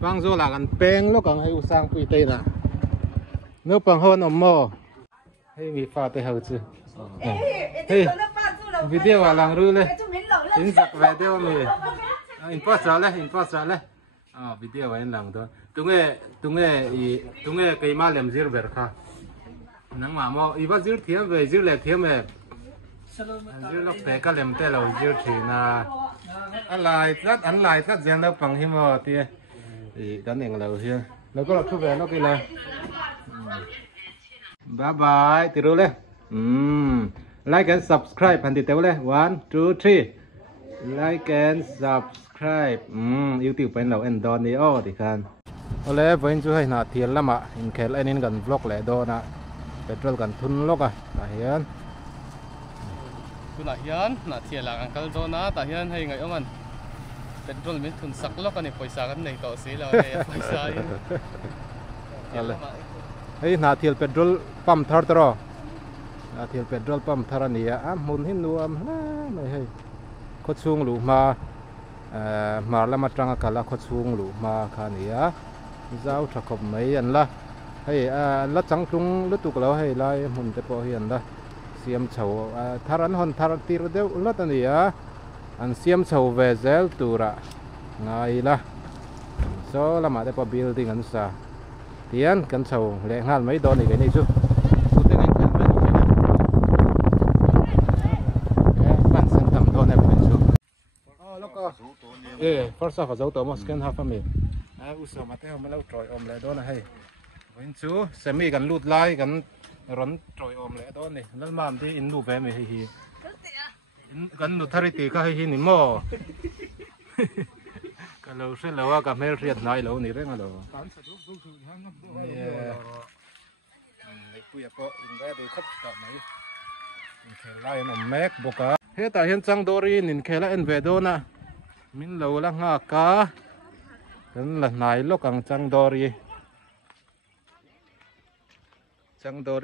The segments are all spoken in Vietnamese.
bang zo là gần peng lúc còn hay usang pui tây nè nếu bằng hơn ông mò hay mi pha tây hậu chứ hey video à lang ru lên in giặc video mi in post ra lên video vậy lang thôi tung nghe cái mà làm zir ver kha nắng mà mò i bắt zir thiam về zir lệ thiam về zir lúc té cái làm té lâu zir thì na anh lại rất giang đâu bằng hiểm mò thì đó nên là hiền nó có thu về nó kia là bye bye từ rồi like and subscribe hành tiêu lên 1 2 3 like and subscribe YouTube bên đầu end on đi thì khan ole với chú hay nà thiệt lắm ạ in khéo anh in gần vlog lẽ đó nè petrol gần thun lốc à hiền tu là hiền nà thiệt là gần câu đó nè ta hiền hay ngày ông anh petrol mình thun sắc lốc anh này पैसा cái này tao xí là पैसा hey nà thiệt petrol pump thar tro nà thiệt petrol pump thar này muốn hin nuam này hay khốt xuống lù mà làm mặt trăng cả là khốt xuống lù mà khá này giao trắc hợp mấy anh la hay lát trắng trung lát tụ cái hay lại muốn tập bao hiền la xiêm chầu thar anh hòn thar tир đều lát này anh xiêm chầu về zel tụ ra ngay la so là mà tập building anh sa tiền cần chầu lẹ ngal mấy đòn này cái này chứ first half dấu tổ mà second half mình uso mà theo mà lâu trội ôm lại đó là hay với chú semi gần lút lại gần rắn trội ôm lại đó này lần mà đi in lút về mình hi gần lút thari tì cái hi nín mò cái lâu sẽ lâu cả mấy riết này lâu này đấy mà lâu để bây giờ có in ra để khắp cả mấy in khéo lại nó mét bốc cả hết tại hiện trang đori in khéo lại in về đó nè mình lâu là ngã cá nên là này lúc càng trăng đori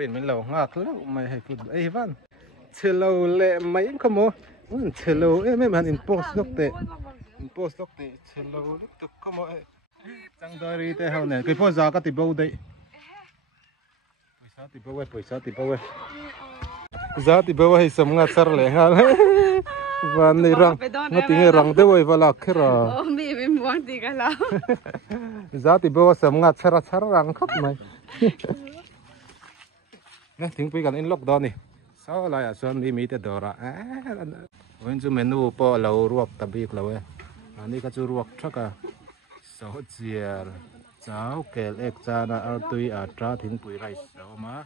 mình lâu ngã lâu mày hay phun ấy văn chơi lâu lệ mấy không mua chơi lâu em ăn import lúc tệ chơi lâu lúc tục không mua trăng đori thế hậu này cái phố giá cái tiền bao đấy pपैसा tiền bao giá tiền bao hay sắm ngã sar lệ ha và này răng nó tiếng răng đấy vậy và là cái rồi mình muốn thì cái nào giá thì bao giờ ngắt chara răng khóc mày nè tiếng bây giờ in lockdown này sao lại xuân đi mỹ đó ra vẫn chú menu po lâu ruột tập việc lâu anh đi cái chú ruột chắc à sáu chiều cháu kẹt ek cha na ở tui ở tra thính bụi rice sao mà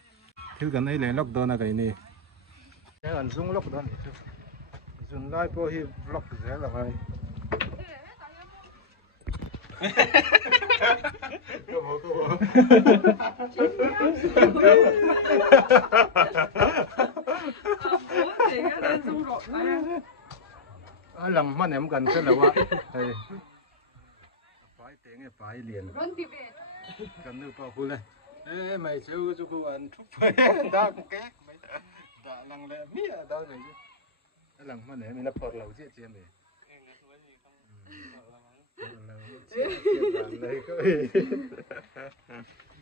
thiếu cái này lên lockdown là cái này cái anh dùng lockdown dùng lại po hi vlog dễ là vậy làm mà em cần cái là what phải tiếng phải liền cần được bao nhiêu ê mày chơi cho cô ăn chúc đã cái mày đã lăng lẹ mía đó rồi chứ cái lăng mà này mình là phật lẩu chết chết này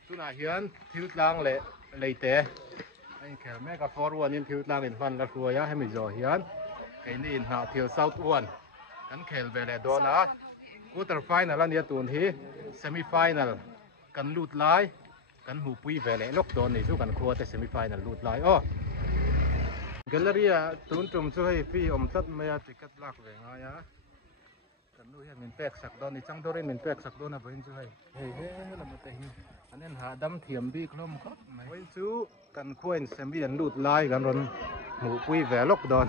tu na hiền thiếu lang lệ lệ té anh khéo mấy cái forward nhưng thiếu lang in phần là ruồi á hay mình rồi hiền cái này họ thiếu south one anh khéo về lại đó na quarter final là nia tuần hi semi final cần lụt lại cần hụp quy về lại lúc đó này số cần khua tới semi final lụt lại gallery tuần trùng số hay phi tất mấy ticket lạc về ngay á cần nuôi mình pek sạc đó này chẳng đâu đấy mình pek sạc đó là với chú hay là một tay anh em hạ đâm thiểm đi không khóc với chú cần khuyên xem bị lụt lại gần rồi ngủ quy về lúc đó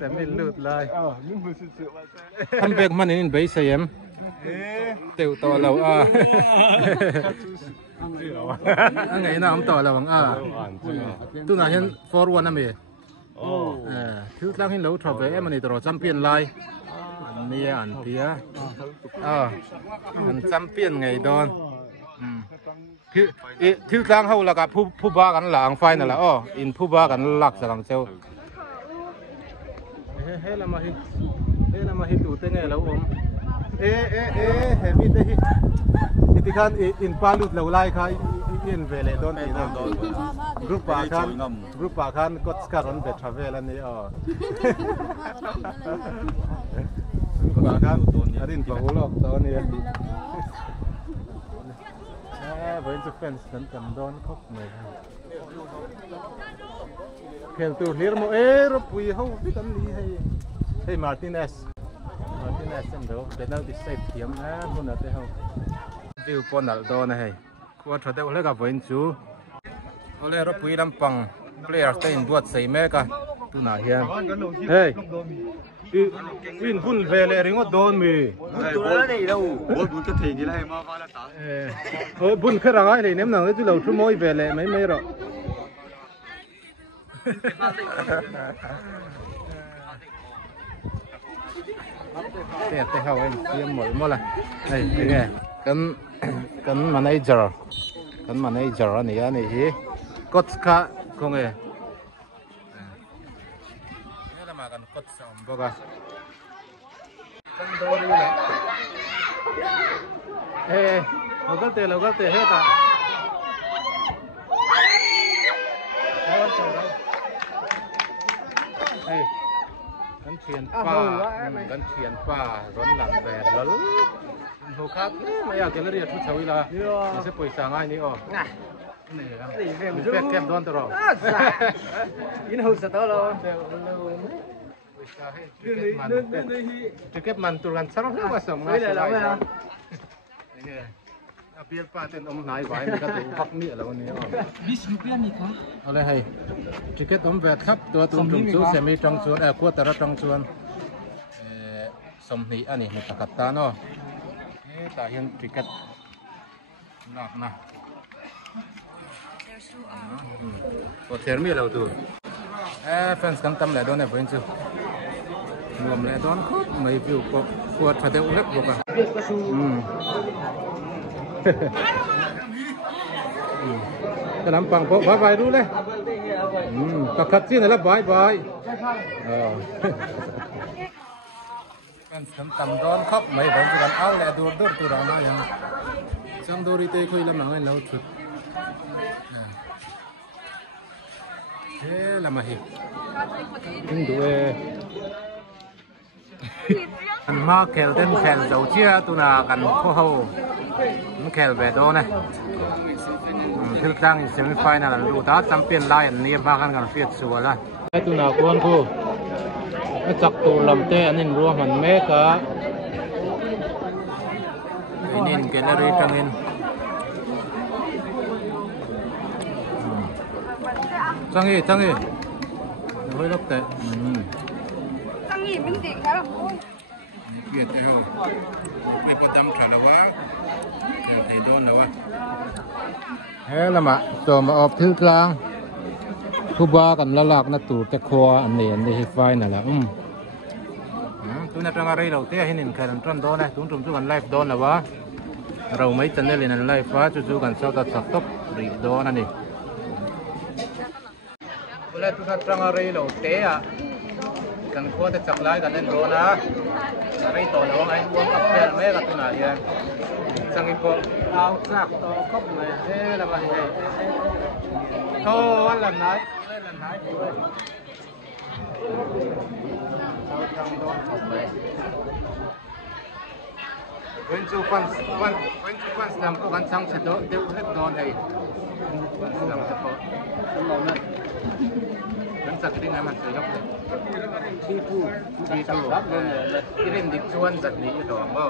xem bị lụt lại anh pek mà nên bấy xem tiêu to lâu anh ngày nào cũng to lâu tu nào hiện for one này thiếu lang hiện lâu trò về em này rồi champion lại nia anh tia anh champion ngày đó thiếu lang hậu là cả phu baกันหลังไฟนั่นแหละin phu baกันหลักสังเซลเฮ้ละมาฮิตูเต้ไงแล้ว heavy đây thì khan in palut lâu lai khai in về lệ đón thì nào group ba khan có scaron về travel anh ấy group ba khan adin bảo lộc đó này với chụp fans cần đón khóc người kêu tu hiền mo rồi bùi hậu biết anh đi hay Martinez em đâu để đâu đi save kiếm á con nào thế không view con nào đó này qua thật đấy gặp với chú ole rồi bùi làm bằng player tên buat xây mẹ cả tu nào hiền hey in phun về lại ring đón mi tôi này đâu bún cái thề gì này mà vào là ta bún cái răng ấy này ném nào cái lâu chú môi về lại mấy rồi thế hậu anh tiêm mỗi là này nghe cái manager này hi coach ka không nghe thế là mà cần coach xong bao cả cái đồ đi này lâu cái hết àกันเชียนป้าร้อนหลังแบดแล้วหัวขาดไม่อยากจะเรียกทุกเช้าเวลาไม่ใช่ป่วยสางง่ายนี่อ๋อนี่ครับมีแป๊กแก้มด้วนตลอดยินหูสตอร์เลยจะเก็บมันตัวกันสักหน่อยสมงานสบายนี่เปียป้าเต้นอมนายไว้มันก็ตัวพักนี่แล้ววันนี้อ๋อบิสยูเปียนี่ครับอะไรให้จะเก็บอมแบดครับตัวตุ้มจุ่มซูเซมิตรงส่วนขวดตระตรงส่วนสมนีอันนี้มีตะกัดตาเนาะตาเห็นจะเก็บหนักนะพอเทอร์มีเราตัวแฟนกันทำอะไรโดนเนี่ยเพื่อนจูรวมเลยโดนครับไม่ฟิวก็ขวดถ้าเดี๋ยวเล็กบุกอ่ะจะลำปังพกบายดูเลยตักขัดซีนแล้วบายเป็นสำคัญร้อนครับไม่เป็นการเอาแหละดูตัวเราได้ยังจังดูรีเตยคุยลำหนังให้เราชุดลำมาหิถึงดูอันมาแคลเต้นแคลเจ้าเชี่ยตัวนากันพวกเขาแคลแบบโดนเลยที่ตั้งเซมิไฟนั่นดูตาจำเป็นลายนี้มากันเฟียดสัวละไอ้ตัวนาควรกูจักตัวลำเตะอันนี้รวมมันเมกะไอ้นี่แกลเลอรี่จังเงินจังงี้เฮ้ยรถเตะจังงี้มันติดครับ เฟียดเท่าไอ้ปดำขาดวะไอ้โดนแล้ววะเฮ้ยละมาตัวมาออกถึงกลางผู้บ้ากันละลากนัดตูแต่ครัวอันนี้ให้ไฟนั่นแหละตัวนั้นจังอะไรเราเตะให้หนึ่งแค่นั้นต้นโดนนะตุ้มกันไลฟ์โดนแล้ววะเราไม่ตันได้เลยนั่นไลฟ์ฟ้าจู่กันเสาตัดสักตบรีโดนนั่นนี่เวลาตัวนั้นจังอะไรเราเตะกันครัวแต่จับไล่กันนั่นโดนนะอะไรต่อน้องไอ้วงกับแฟนแม่กับตัวไหนยังจังอีพอเอาสักต่อครบเลยเฮ้ยละมาให้โธ่วันหลังไหนเว้นจูฟันลำก็กันช่างเสร็จแล้วเดี๋ยวเล็กนอนให้ลำเฉพาะมันสักดิ้งให้มันสยบเลยที่เล่นดิบชวนสักนี้จะต่อบ่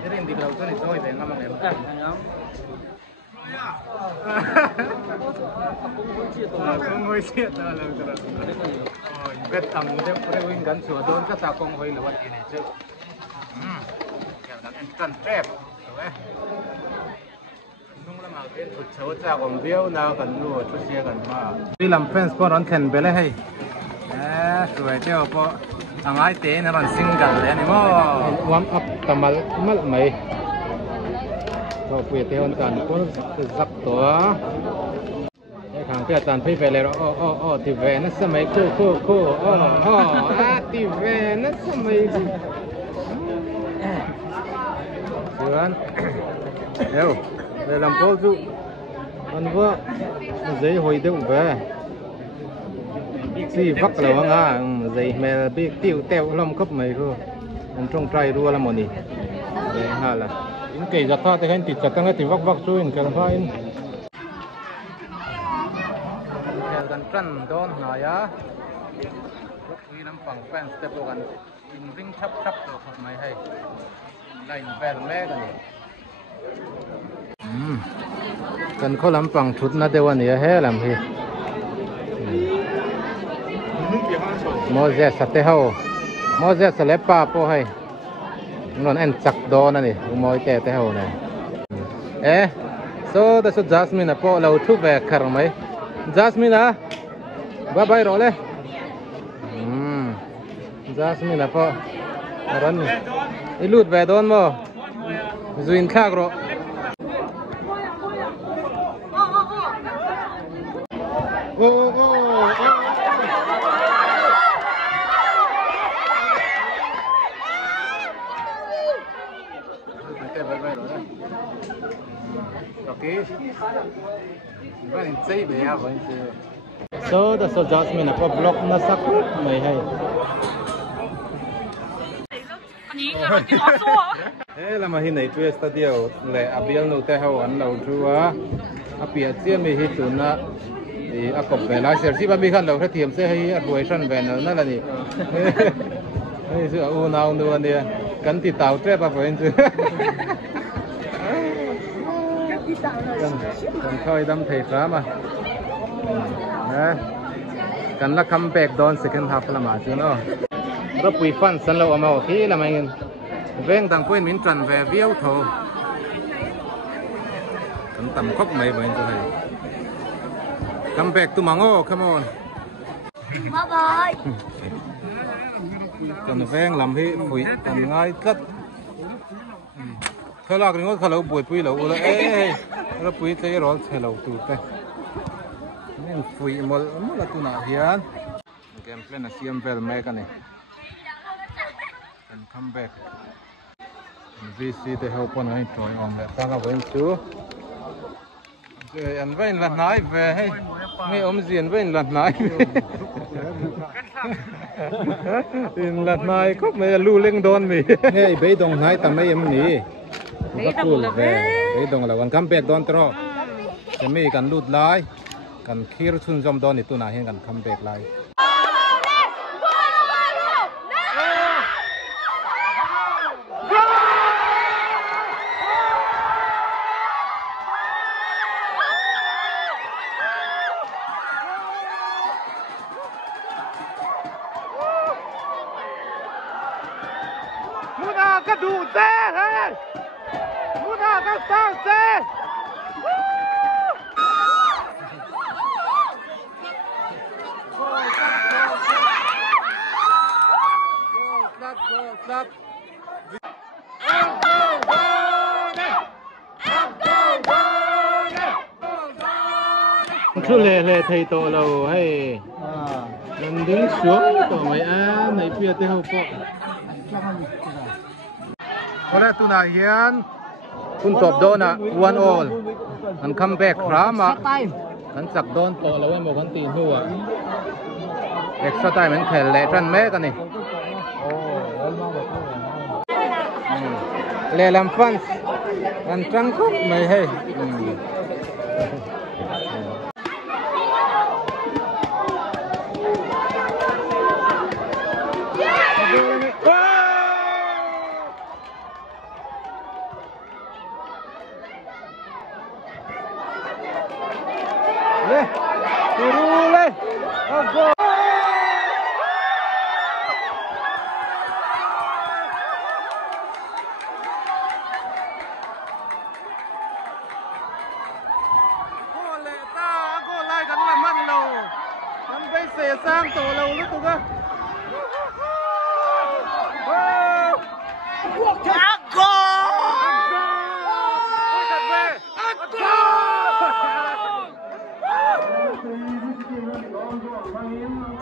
ที่เล่นดิบเราตัวนี้ตัวเป็นกำลังเดิมKung siya talaga. Bet ang dem rewing gan so doon ka ta kung hoy lawan ini je. Kaya dan instant trap. Nung la ma ben tu chau cha kong biao na kan nu tu sia kan ma. Di lam fence po ron ken bele hai. สวยเจ้าพอทางไอเตะนั่นซิงกันเลยนี่มั้งวอร์มอัพตะมัลไหมก็เปลี่ยนเทวันกันก็สักตัวไอ้ข้างเพื่อจานพี่ไปเลยอ๋อที่เวนัสสมัยคู่อ๋อที่เวนัสสมัย gan đâu để làm câu dụ anh vợ giấy hồi đâu về si vắt là vâng à giấy mẹ bị tiêu teo lom cấp mày cơ anh trong trai đua làm gì để hà là những cái giặt thà thì anh tịt chặt tăng thì vắt vắt chui anh cần phải theo gần trần đón hỏi á lúc khi nắm phẳng fan step gần in ring chắp chắp được không mày hay lạnh về mẹ cái này cần có làm bằng chút na dewan ya he làm gì Moses sate hao Moses sale pa po hay non en chak do na ni moi te te hao này so the so Jasmine po lo thu ve khar mai Jasmine bye bye rồi le Jasmine po ran ilut ve don mo zuin khak ro so the so Jasmine apa block na sak mai hay làm hình này chơi studio lệ abiel nô te hao an lâu chua apia chia mi hi tu na thì cọp về lái xe chỉ ba mi khăn lâu thế thiểm xe hay đuổi sân về nó là gì hay sự u nào nữa nè cắn thì tàu chết ba phải chứ cần khơi đâm thầy phá mà cần là comeback đón second half là mà chứ nó rất quý phân sân lâu mà thì là mày ven tàng quên miếng trần về viêu thô cần tầm khóc mày vậy cho thầy comeback to Mango, come on. Bye bye. Cần ven làm hi phủi cần ngay cất. Thôi là cái ngón khá lâu bụi bụi lâu là nó bụi thế rồi thế lâu tụt thế. Nên phủi một là tụi nào hiền. Game plan là xem về mấy cái này. Cần comeback. VC để help con ấy trôi on để ta là vẫn chưa. Anh với lần nói về hay nghe ông diện với lần nói lần nói có mấy lưu lên đón mi nghe bây đồng nói tầm mấy em nỉ bắt luôn về bây đồng là còn comeback đón trọ sẽ mấy cần lút lại cần kia xuân dòng đón thì tôi nào hiện cần comeback lại cái đủ xe thế muốn thả cái sao xe chú lệ thầy tổ lầu hay lần đứng xuống tổ mấy á này phía tây hậu cọ có lẽ tụi này hiềnคุณตบโดนอ่ะ one all มัน come back ครับอ่ะมันจักโดนโตแล้วไอ้หมกกันตีนหัว extra time มันแข่งเละจันแม่กันนี่เล่ลำฟันกันจังคุกไม่ให้สร้างตัวเราหรือตัวก็อักโก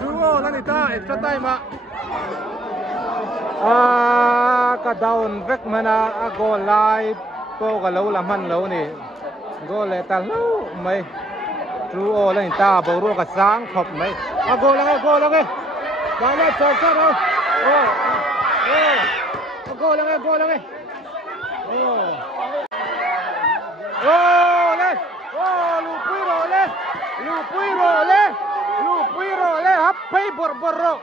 ดูนั่นนี่ท่าเอ็กซ์ไตม์มา cả down vek mana a goal lai po cả lâu làm han lâu nè goal lại ta lâu mấy true ô lên ta bầu ruộng cả sáng khop mấy a goal là cái đó là chơi sao đâu goal là cái lên Lupiro le happy borboro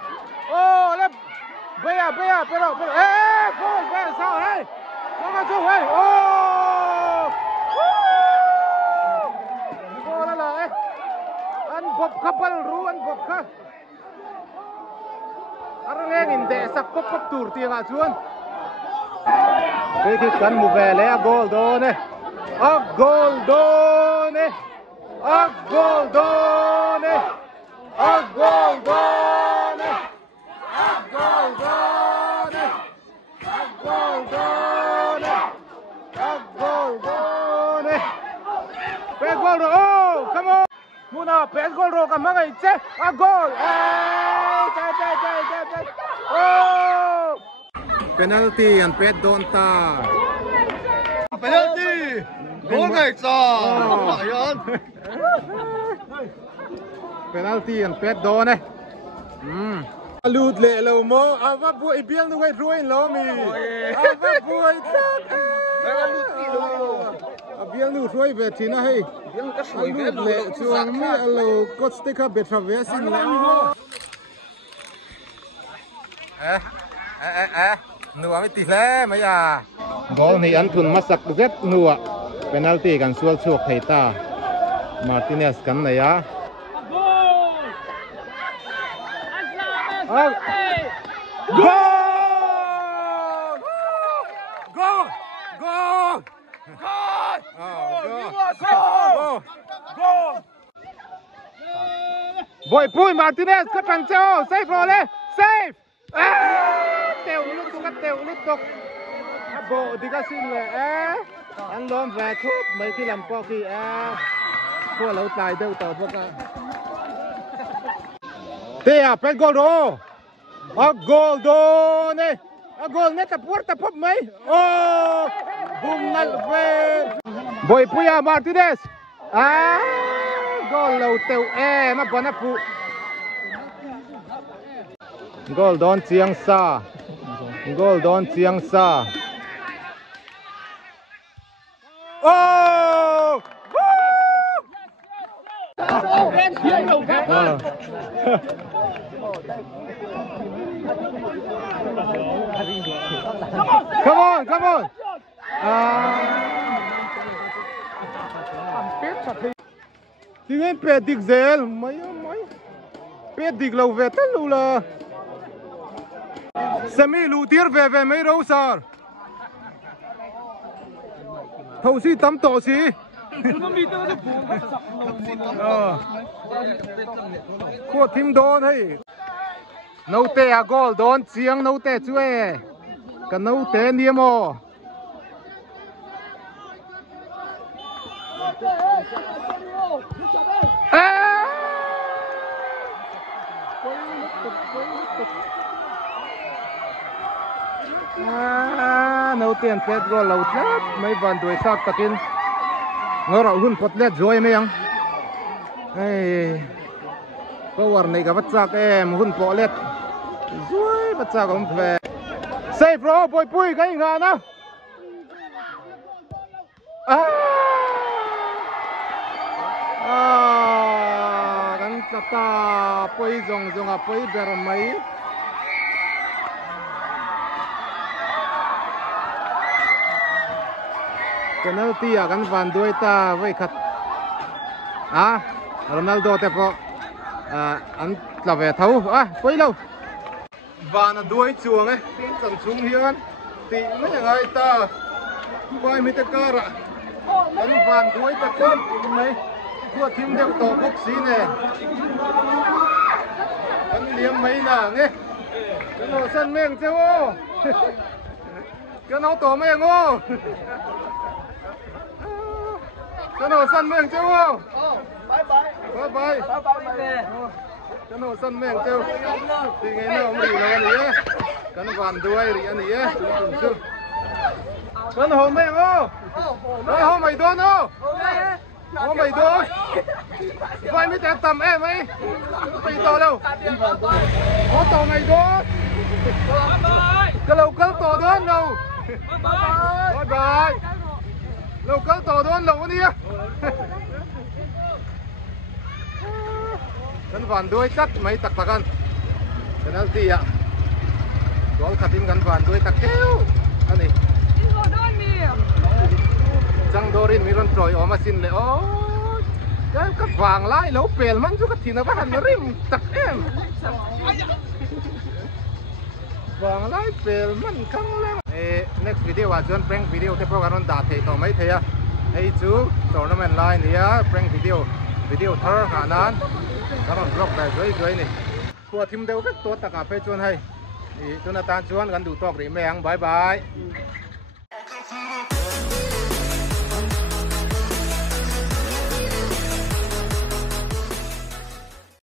le bea pero gol bea sao hey nó có chung hey gol là ăn bop kapal ru ăn bop ka arang nghe nhìn để sắp bop tour tiền à chuan cái cắn một về lấy gol đó nè gol đó nè gol đó nè gol đó nè Gol rồi, come on. Muna, pes gol rồi, cầm ngay chết. Gol. Chạy. Penalty and pet don't ta. Penalty. Gol ngay sao? Penalty and pet don't này. Lụt lệ lâu mô, ava bụi biếng nó quay ruồi lỗ mì. Ava bụi tắc. Biếng nó ruồi về thì nó hay. Lụt lệ chuông mi lâu cốt sticker bệt ra về xin lẽ. Nua mới tỉ lẽ mấy à. Goal này ăn thun masak rất nua. Penalty kan sual chuộc thầy ta. Martinez kan này á. Goal! Boy Pui Martinez cất thằng châu, save rồi lên, save. Tèo lút tục. Bộ thì các xin là anh lom về cúp mấy khi làm qua khi thua lâu tài đâu tao bốc à. Tia, pet gol rồi. Gol đó nè. Gol nè ta puerta pop mấy. Bung nal về. Boy Pui Martinez. Gol lâu tèo mà bọn nó phụ. Gol don chiang sa. Come on. Thì cái pet địch dễ mấy pet địch lâu về tất lâu là semi lù tiết về mấy đâu sao thầu si tắm tổ si cô team đón hay nấu tè goal đón chiang nấu tè chuê cả nấu tè niêm ô nấu tiền pet goal lâu chết mấy vần đuổi sát takin ngõ rau hun pot lết rồi mấy anh câu war này cả bắt chắc em hun pot lết rồi bắt chắc không về save rồi Boy Pui cái ngà nào kan ta Pui zong Pui ber mấy penalty kan van đuôi ta với khát Ronaldo te po anh là về thấu quay lâu van đuôi chuồng ấy tiếng tận xuống hiên thì mấy người ta quay mấy cái cara anh van đuôi ta con mấy thua team đều tổ quốc xí nè anh liếm mấy là nghe cái nó sân miệng chứ ô cái nó tổ miệng ô cái nó sân miệng chứ ô bye cái nó sân miệng chứ thì ngày nào cũng đi là cái gì กันวันด้วยหรืออันนี้กันหอมไหมโอ้กันหอมไม่โดนโอ้หอมไม่โดนไฟไม่แตกต่ำไหมไปต่อเร็วโอ้ต่อไม่โดนก็เราก็ต่อโดนเราบายบายเราก็ต่อโดนเราเนี่ย กันวันด้วยตักไม่ตักตะกันแต่นั่นสิอ่ะร้องขัดทิมกันวันด้วยตักแก้วอันนี้จังโดรินมีรอนตรอยออกมาสินเลยโอ้ยก็วางไล่แล้วเปลี่ยนมันชุกทินบ้านริมตักเอ็มวางไล่เปลี่ยนมันครั้งแรกnext video ว่าจวนprank video ที่พวกกันด่าเทต่อไม่เทียให้จูtournament line เนี่ย prank videoเธอขนาดนั้นกำลังบล็อกแบบด้วยนี่ตัวทีมเดียวก็ตัวตะกาไปชวนให้จนตาชวนกันดูตอกหรือแมงบายบาย